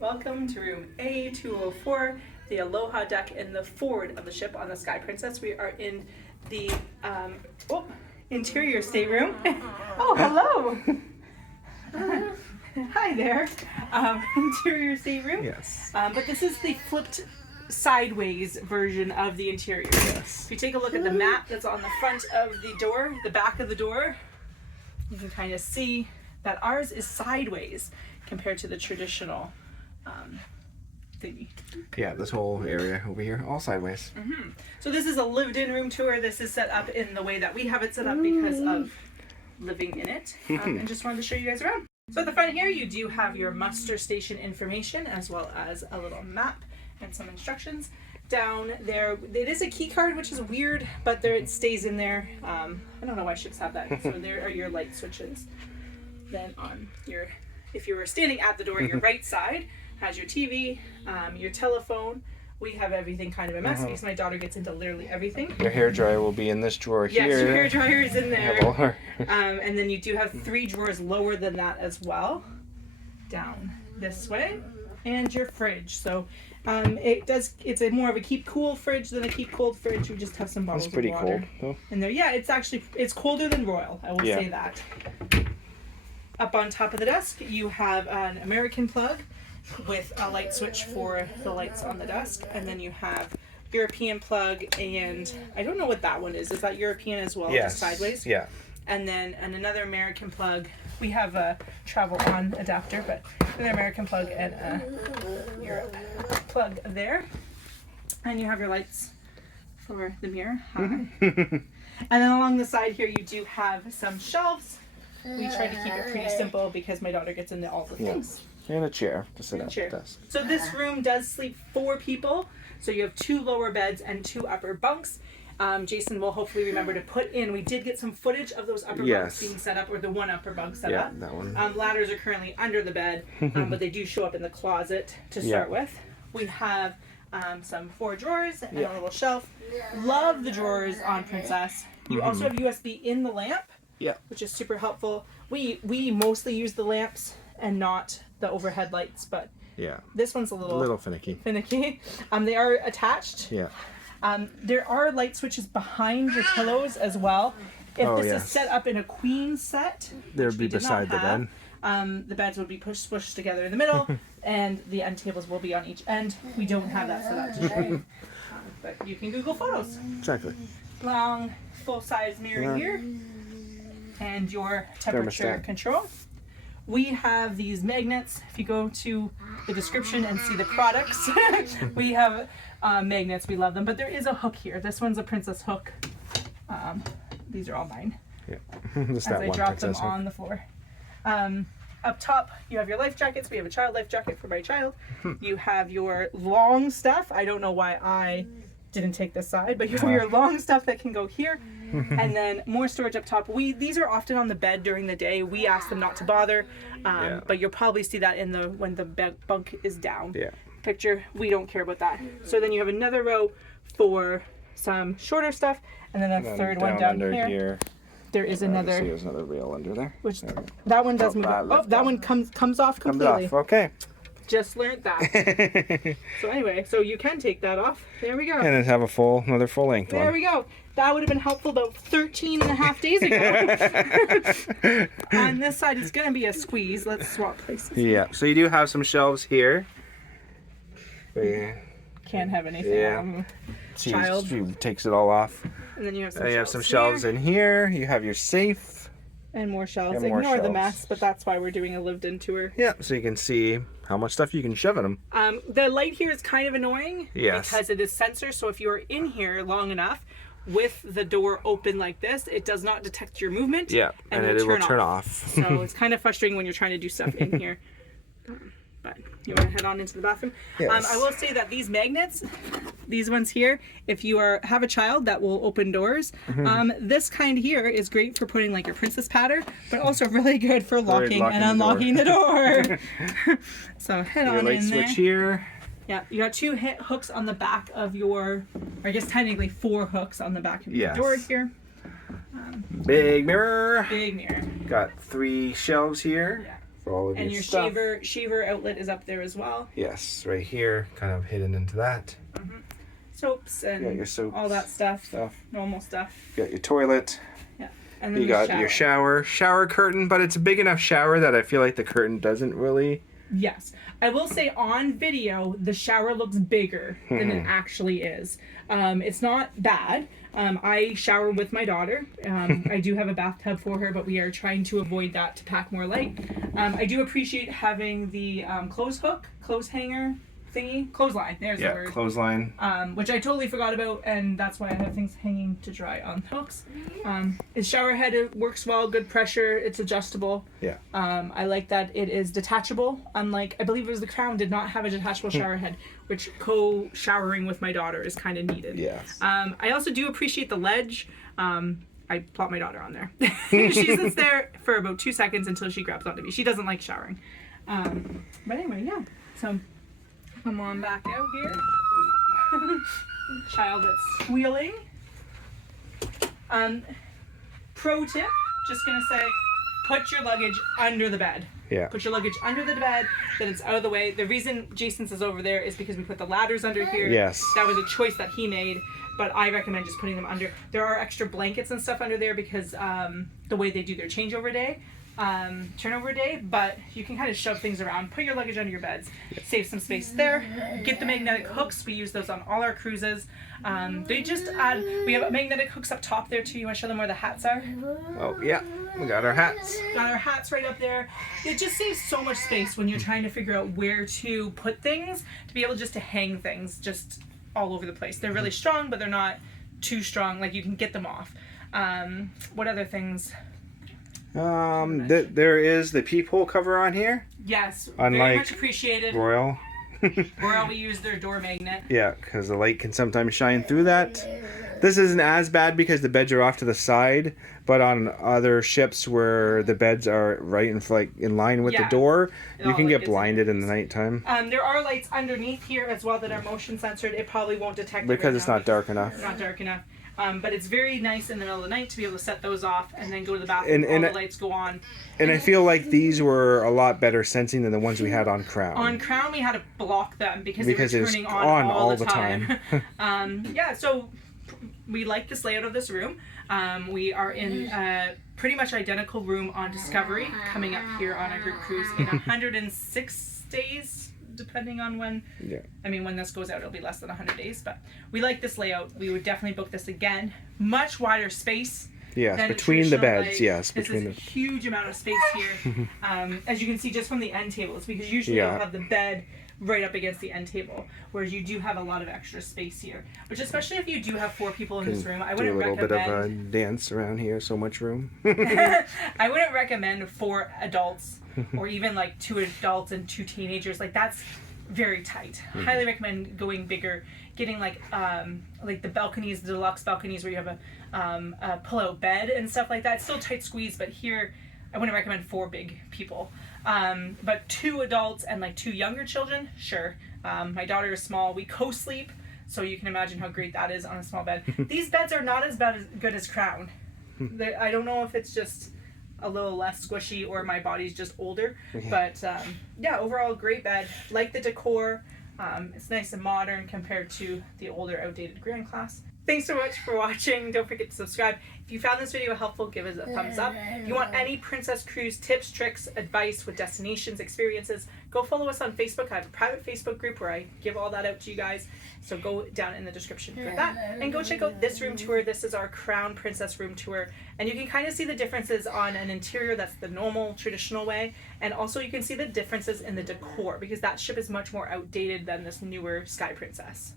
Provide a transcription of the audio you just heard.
Welcome to room A204, the Aloha deck in the forward of the ship on the Sky Princess. We are in the interior stateroom. Oh, hello! Hi there. Interior stateroom. Yes. But this is the flipped sideways version of the interior. Yes. If you take a look at the map that's on the front of the door, the back of the door, you can kind of see that ours is sideways compared to the traditional thingy. Yeah, this whole area over here, all sideways. Mm-hmm. So this is a lived-in room tour. This is set up in the way that we have it set up because of living in it. And just wanted to show you guys around. So at the front here, you do have your muster station information as well as a little map and some instructions. Down there, it is a key card, which is weird, but there it stays in there. I don't know why ships have that. So there are your light switches. Then on your, if you were standing at the door, your right side has your TV, your telephone. We have everything kind of a mess because my daughter gets into literally everything. Your hairdryer will be in this drawer here. Yes, your hairdryer is in there. Yeah, And then you do have 3 drawers lower than that as well, down this way, and your fridge. So it's a more of a keep cool fridge than a keep cold fridge. We just have some bottles It's pretty of water cold, though. in there. Yeah, it's colder than Royal. I will say that. Up on top of the desk, you have an American plug with a light switch for the lights on the desk, and then you have European plug, and I don't know what that one is. Is that European as well? Yes. Just sideways? Yeah. And then another American plug. We have a travel on adapter, but another American plug and a Europe plug there. And you have your lights for the mirror. And then along the side here, you do have some shelves. We try to keep it pretty simple because my daughter gets into all the things. And a chair to sit at the desk. So this room does sleep 4 people. So you have 2 lower beds and 2 upper bunks. Jason will hopefully remember to put in. We did get some footage of those upper bunks being set up, or the one upper bunk set up. Yeah, that one. Ladders are currently under the bed, but they do show up in the closet to start with. We have some 4 drawers and a little shelf. Love the drawers on Princess. You also have USB in the lamp, which is super helpful. We mostly use the lamps and not the overhead lights, but this one's a little finicky. They are attached. There are light switches behind your pillows as well. If this is set up in a queen set, they'd be beside the bed. The beds would be smushed together in the middle, and the end tables will be on each end. We don't have that set up to show you, but you can Google photos. Exactly. Long, full-size mirror here, and your temperature control. We have these magnets. If you go to the description and see the products, we have magnets. We love them, but there is a hook here. This one's a Princess hook. These are all mine. Just as that I one drop them princess hook. on the floor. Up top, you have your life jackets. We have a child life jacket for my child. You have your long stuff. I don't know why I didn't take this side, but you have your long stuff that can go here. And then more storage up top. These are often on the bed during the day. We ask them not to bother, but you'll probably see that in when the bunk is down. Picture. We don't care about that. So then you have another row for some shorter stuff, and then a third one down here. There is another. There's another reel under there. Which that one does move. That one comes off completely. Comes off. Okay. Just learned that. So anyway, so you can take that off. There we go. And then have another full length one. There we go. That would have been helpful about 13 and a half days ago. On this side, it's going to be a squeeze. Let's swap places. Yeah. So you do have some shelves here. Can't have anything. She takes it all off. And then you have some shelves in here. You have your safe. And more shelves. Ignore the mess, but that's why we're doing a lived-in tour. Yeah, so you can see how much stuff you can shove in them. The light here is kind of annoying because it is sensor. So if you're in here long enough with the door open like this, it does not detect your movement. Yeah, and it will turn off. So it's kind of frustrating when you're trying to do stuff in here. But you want to head on into the bathroom? Yes. I will say that these magnets, these ones here, if you have a child that will open doors, this kind here is great for putting like your princess patter, but also really good for locking and unlocking the door. So head on in there. Light switch here. Yeah, you got 2 hooks on the back of your, or I guess technically 4 hooks on the back of your door here. Big mirror. Big mirror. Got 3 shelves here. for all of And your stuff. shaver outlet is up there as well. Yes, right here, kind of hidden into that. Soaps and You got your soaps, all that stuff. Normal stuff. You got your toilet. Yeah. And then You got your shower curtain, but it's a big enough shower that I feel like the curtain doesn't really. Yes. I will say on video, the shower looks bigger than it actually is. It's not bad. I shower with my daughter. I do have a bathtub for her, but we are trying to avoid that to pack more light. I do appreciate having the clothes hanger thingy, clothesline. There's the word. Clothesline. Which I totally forgot about, and that's why I have things hanging to dry on hooks. Its shower head, it works well, good pressure, it's adjustable. Yeah. I like that it is detachable, unlike, I believe it was the Crown did not have a detachable shower head, which co-showering with my daughter is kind of needed. Yes. I also do appreciate the ledge. I plop my daughter on there. She sits there for about 2 seconds until she grabs onto me. She doesn't like showering. But anyway, yeah. So come on back out here. Child that's squealing. Pro tip, just gonna say, put your luggage under the bed. Yeah. Put your luggage under the bed, then it's out of the way. The reason Jason's is over there is because we put the ladders under here. Yes. That was a choice that he made, but I recommend just putting them under. There are extra blankets and stuff under there because the way they do their changeover day, turnover day, but you can kind of shove things around. Put your luggage under your beds, save some space there. Get the magnetic hooks. We use those on all our cruises. They just add, we have magnetic hooks up top there too. You want to show them where the hats are? Oh, yeah. We got our hats. Got our hats right up there. It just saves so much space when you're trying to figure out where to put things, to be able just to hang things just all over the place. They're really strong, but they're not too strong. Like, you can get them off. What other things? There is the peephole cover on here. Yes, Unlike very much appreciated. Royal. Royal, we use their door magnet. Yeah, because the light can sometimes shine through that. This isn't as bad because the beds are off to the side, but on other ships where the beds are right in line with the door, you can get blinded in the nighttime. There are lights underneath here as well that are motion censored. It probably won't detect it because right it's now not dark enough. Not dark enough. But it's very nice in the middle of the night to be able to set those off and then go to the bathroom. All the lights go on. And I feel like these were a lot better sensing than the ones we had on Crown. On Crown, we had to block them because they were turning on all the time. Yeah, so we like this layout of this room. We are in a pretty much identical room on Discovery, coming up here on a group cruise in 106 days. Depending on when, when this goes out, it'll be less than 100 days, but we like this layout. We would definitely book this again. Much wider space. Yes, between the beds, leg. yes. This is a huge amount of space here. As you can see just from the end tables, because usually you'll have the bed right up against the end table, whereas you do have a lot of extra space here. Which, especially if you do have 4 people in this room, I wouldn't recommend... Do a little bit of a dance around here, so much room. I wouldn't recommend 4 adults, or even like 2 adults and 2 teenagers. Like, that's very tight. Highly recommend going bigger, getting like the balconies, the deluxe balconies where you have a pull-out bed and stuff like that. It's still tight squeeze, but here I wouldn't recommend 4 big people. But 2 adults and like 2 younger children, sure. My daughter is small. We co-sleep, so you can imagine how great that is on a small bed. These beds are not as good as Crown. I don't know if it's just a little less squishy or my body's just older, but yeah, overall great bed. Like the decor. It's nice and modern compared to the older outdated Grand Class. Thanks so much for watching. Don't forget to subscribe. If you found this video helpful, give us a thumbs up. If you want any Princess Cruise tips, tricks, advice with destinations, experiences, go follow us on Facebook. I have a private Facebook group where I give all that out to you guys. So go down in the description for that. And go check out this room tour. This is our Crown Princess room tour. And you can kind of see the differences on an interior that's the normal, traditional way. And also you can see the differences in the decor because that ship is much more outdated than this newer Sky Princess.